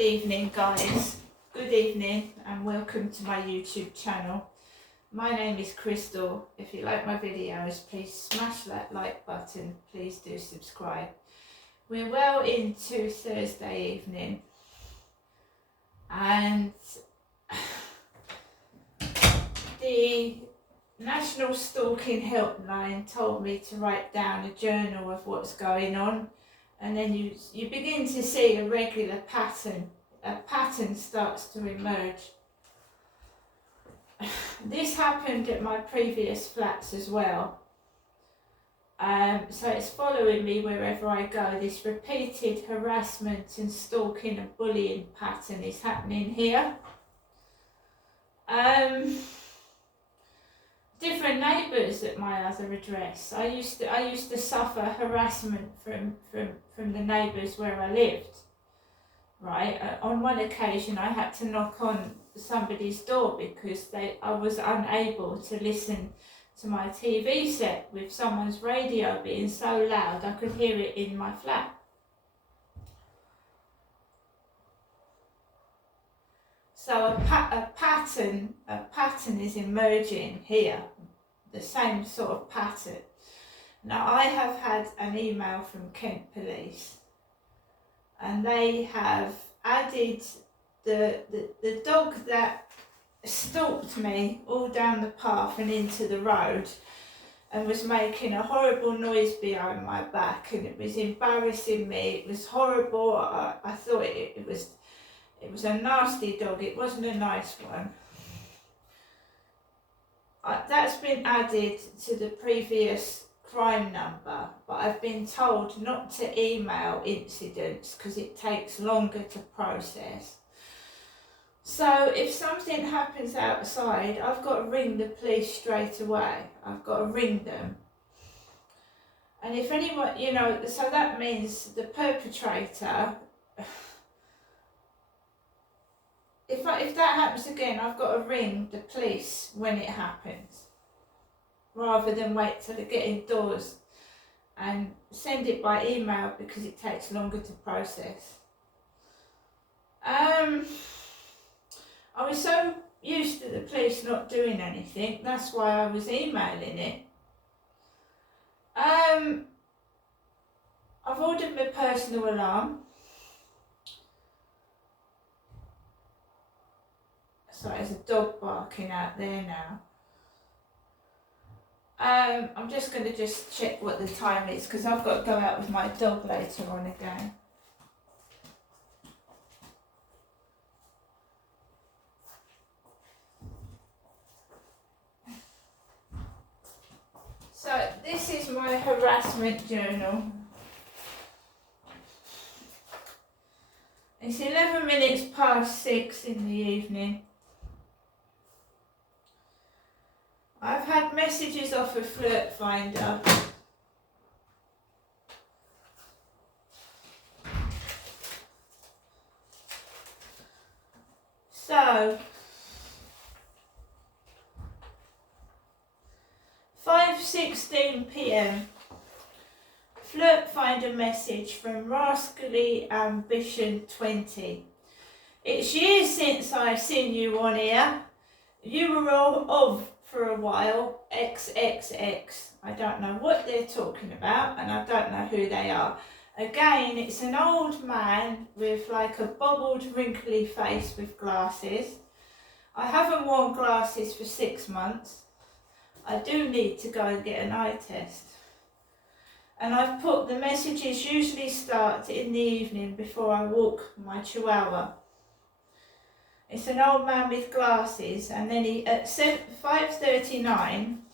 Good evening, guys. Good evening and welcome to my YouTube channel. My name is Crystal. If you like my videos, please smash that like button. Please do subscribe. We're well into Thursday evening and the National Stalking Helpline told me to write down a journal of what's going on, and then you begin to see a regular pattern. A pattern starts to emerge. This happened at my previous flats as well. So it's following me wherever I go. This repeated harassment and stalking and bullying pattern is happening here. Different neighbours at my other address. I used to suffer harassment from the neighbours where I lived. Right. On one occasion, I had to knock on somebody's door because I was unable to listen to my TV set with someone's radio being so loud I could hear it in my flat. So a pattern is emerging here, the same sort of pattern. Now I have had an email from Kent Police, and they have added the dog that stalked me all down the path and into the road and was making a horrible noise behind my back, and it was embarrassing me. It was horrible. I thought it was a nasty dog. It wasn't a nice one. That's been added to the previous crime number, but I've been told not to email incidents because it takes longer to process. So if something happens outside, I've got to ring the police straight away. I've got to ring them. And if anyone, so that means the perpetrator, if that happens again, I've got to ring the police when it happens, rather than wait till they get indoors and send it by email because it takes longer to process. I was so used to the police not doing anything, that's why I was emailing it. I've ordered my personal alarm. So there's a dog barking out there now. I'm just going to check what the time is because I've got to go out with my dog later on again. So this is my harassment journal. It's 11 minutes past 6 in the evening. I've had messages off of Flirt Finder. So 5:16 p.m. Flirt Finder message from Rascally Ambition 20. It's years since I've seen you on here. You were all of for a while, XXX. I don't know what they're talking about and I don't know who they are. Again, it's an old man with like a bobbled, wrinkly face with glasses. I haven't worn glasses for 6 months. I do need to go and get an eye test. And I've put the messages usually start in the evening before I walk my chihuahua. It's an old man with glasses, and then at 5:39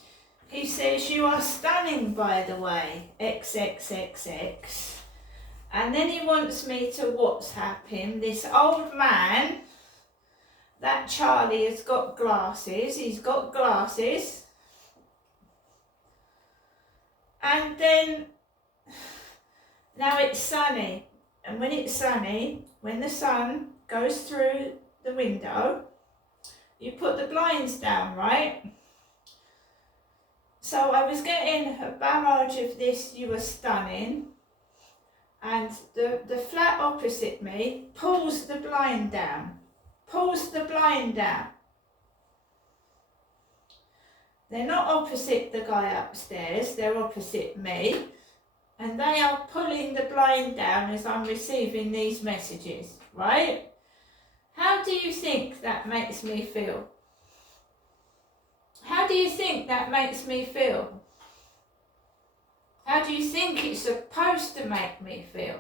he says, "You are stunning, by the way, XXXX." And then he wants me to WhatsApp him. This old man, that Charlie, has got glasses. He's got glasses. And then, now it's sunny. And when it's sunny, when the sun goes through the window, you put the blinds down, right? So I was getting a barrage of this, "You are stunning," and the flat opposite me pulls the blind down. Pulls the blind down. They're not opposite the guy upstairs, they're opposite me. And they are pulling the blind down as I'm receiving these messages, right? How do you think that makes me feel? How do you think that makes me feel? How do you think it's supposed to make me feel?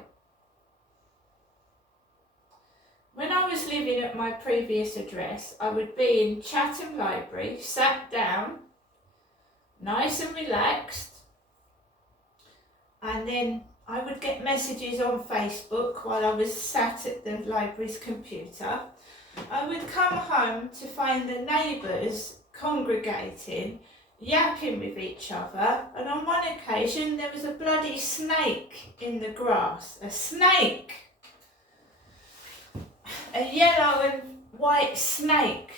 When I was living at my previous address, I would be in Chatham Library, sat down, nice and relaxed, and then I would get messages on Facebook while I was sat at the library's computer. I would come home to find the neighbours congregating, yapping with each other, and on one occasion there was a bloody snake in the grass. A snake! A yellow and white snake.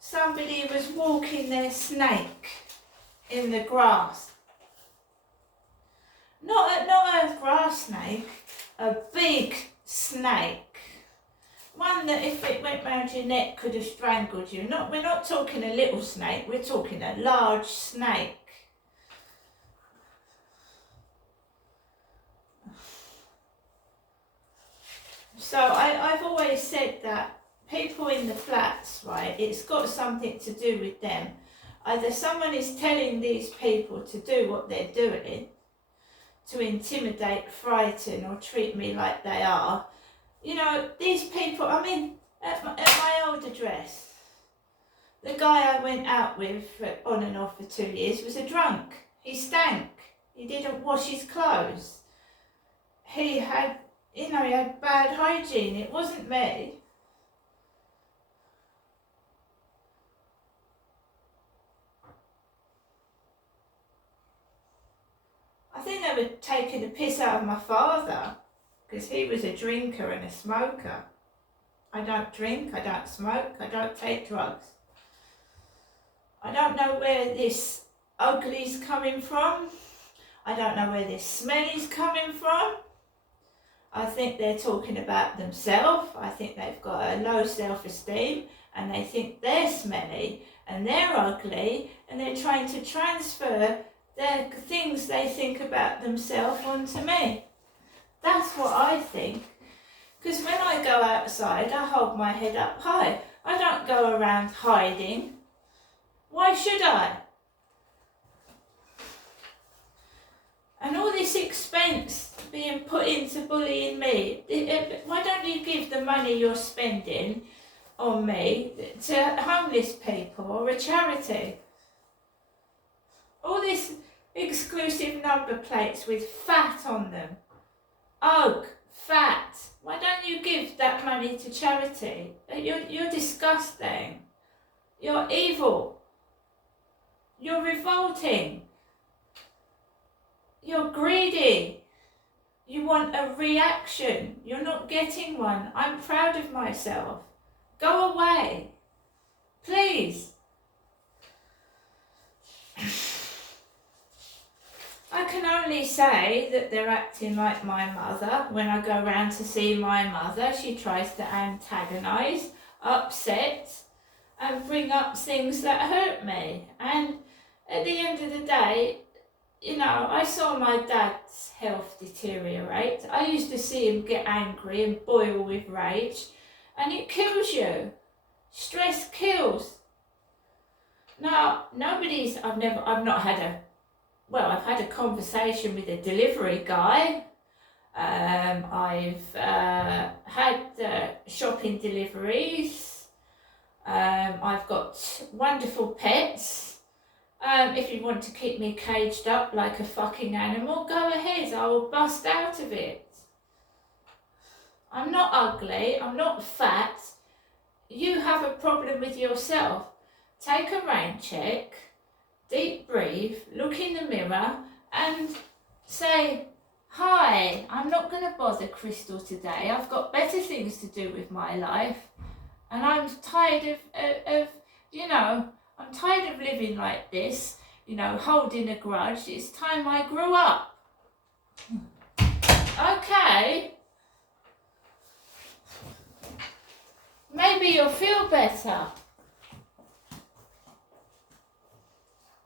Somebody was walking their snake in the grass. Not a grass snake, a big snake. One that if it went round your neck could have strangled you. We're not talking a little snake, we're talking a large snake. So I've always said that people in the flats, right, it's got something to do with them. Either someone is telling these people to do what they're doing, to intimidate, frighten, or treat me like they are. You know, these people, I mean, at my old address, the guy I went out with on and off for 2 years was a drunk. He stank. He didn't wash his clothes. He had bad hygiene. It wasn't me. I think they were taking the piss out of my father because he was a drinker and a smoker. I don't drink, I don't smoke, I don't take drugs. I don't know where this ugly's coming from. I don't know where this smelly's coming from. I think they're talking about themselves. I think they've got a low self-esteem and they think they're smelly and they're ugly and they're trying to transfer their things they think about themselves onto me. That's what I think. Because when I go outside, I hold my head up high. I don't go around hiding. Why should I? And all this expense being put into bullying me, why don't you give the money you're spending on me to homeless people or a charity? All this exclusive number plates with fat on them. Ugh, fat. Why don't you give that money to charity? You're disgusting. You're evil. You're revolting. You're greedy. You want a reaction. You're not getting one. I'm proud of myself. Go away. Please. I can only say that they're acting like my mother. When I go round to see my mother, she tries to antagonise, upset, and bring up things that hurt me. And at the end of the day, I saw my dad's health deteriorate. I used to see him get angry and boil with rage, and it kills you. Stress kills. Now, I've had a conversation with a delivery guy. I've had shopping deliveries. I've got wonderful pets. If you want to keep me caged up like a fucking animal, go ahead. I will bust out of it. I'm not ugly. I'm not fat. You have a problem with yourself. Take a rain check. Deep breathe, look in the mirror and say, hi, I'm not going to bother Crystal today. I've got better things to do with my life. And I'm tired I'm tired of living like this, holding a grudge. It's time I grew up. Okay. Maybe you'll feel better.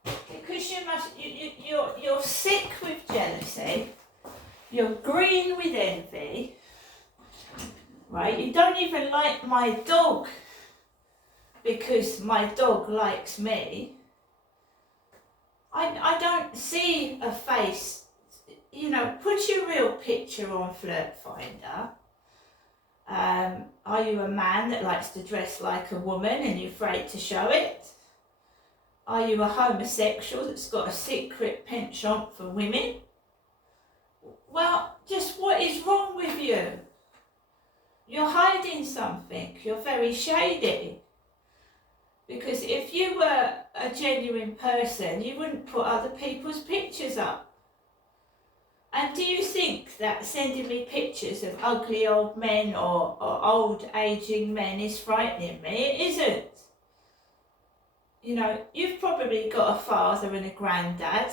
Because you're sick with jealousy. You're green with envy. Right? You don't even like my dog because my dog likes me. I don't see a face. You know, put your real picture on Flirt Finder. Are you a man that likes to dress like a woman and you're afraid to show it? Are you a homosexual that's got a secret penchant for women? Well, just what is wrong with you? You're hiding something. You're very shady. Because if you were a genuine person, you wouldn't put other people's pictures up. And do you think that sending me pictures of ugly old men or old aging men is frightening me? It isn't. You know, you've probably got a father and a granddad.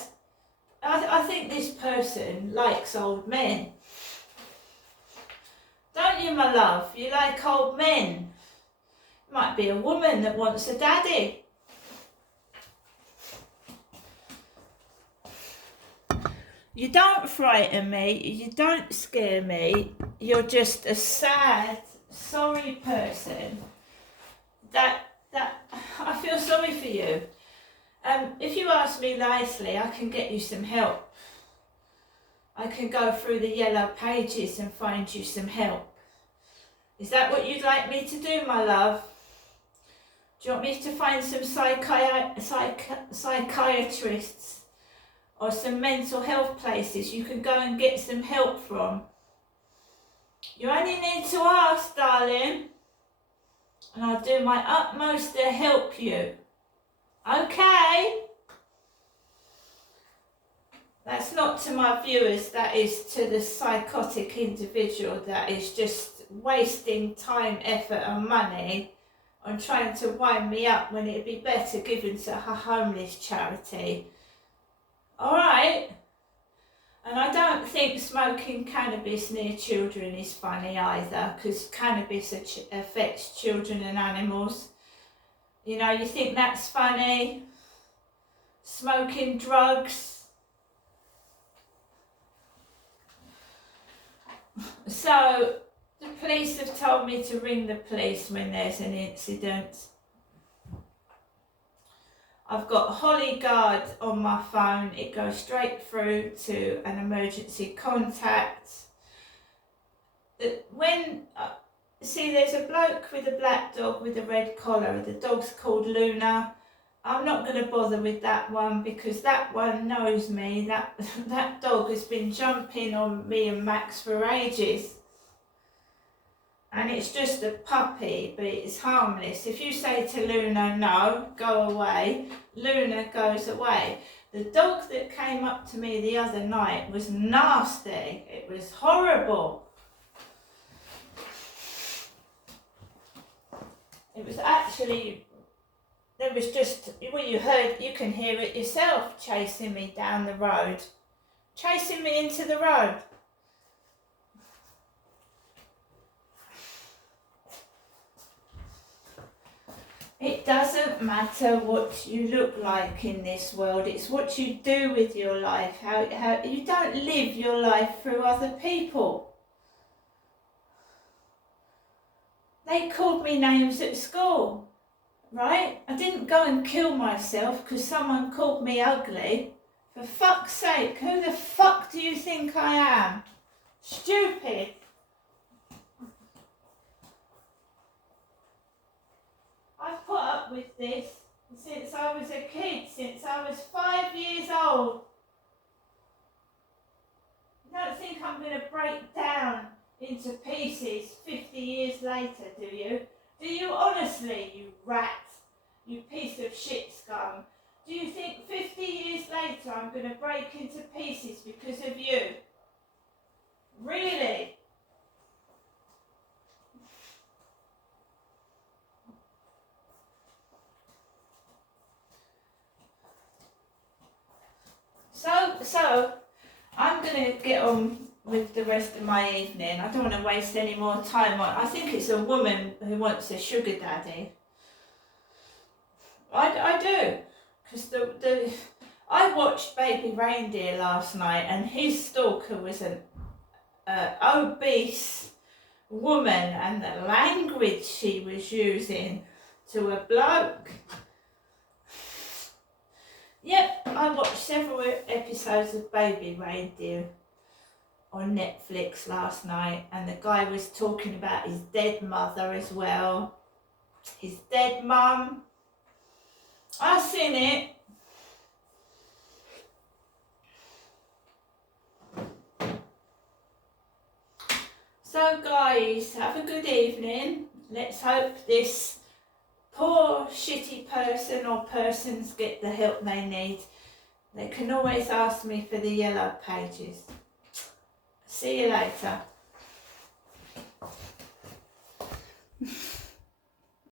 I think this person likes old men. Don't you, my love? You like old men. Might be a woman that wants a daddy. You don't frighten me, you don't scare me, you're just a sad, sorry person that I feel sorry for you. If you ask me nicely, I can get you some help. I can go through the yellow pages and find you some help. Is that what you'd like me to do, my love? Do you want me to find some psychiatrists? Or some mental health places you can go and get some help from? You only need to ask, darling, and I'll do my utmost to help you. Okay? That's not to my viewers, that is to the psychotic individual that is just wasting time, effort and money on trying to wind me up when it'd be better given to a homeless charity. Alright, and I don't think smoking cannabis near children is funny either, because cannabis affects children and animals. You know, you think that's funny? Smoking drugs. So, the police have told me to ring the police when there's an incident. I've got Hollyguard on my phone. It goes straight through to an emergency contact. See, there's a bloke with a black dog with a red collar. The dog's called Luna. I'm not going to bother with that one because that one knows me. That dog has been jumping on me and Max for ages. And it's just a puppy, but it's harmless. If you say to Luna, no, go away, Luna goes away. The dog that came up to me the other night was nasty. It was horrible. It was actually, there was just, well, you can hear it yourself, chasing me down the road. Chasing me into the road. It doesn't matter what you look like in this world, it's what you do with your life. How you don't live your life through other people. They called me names at school, right? I didn't go and kill myself because someone called me ugly. For fuck's sake, who the fuck do you think I am? Stupid. I've put up with this since I was a kid, since I was 5 years old. You don't think I'm going to break down into pieces 50 years later, do you? Do you honestly, you rat, you piece of shit scum? Do you think 50 years later I'm going to break into pieces because of you? Really? So I'm going to get on with the rest of my evening. I don't want to waste any more time on. I think it's a woman who wants a sugar daddy. I do, because I watched Baby Reindeer last night, and his stalker was an obese woman, and the language she was using to a bloke. Yep, I watched several episodes of Baby Reindeer on Netflix last night, and the guy was talking about his dead mother as well. His dead mum. I've seen it. So guys, have a good evening. Let's hope this poor shitty person or persons get the help they need. They can always ask me for the yellow pages. See you later.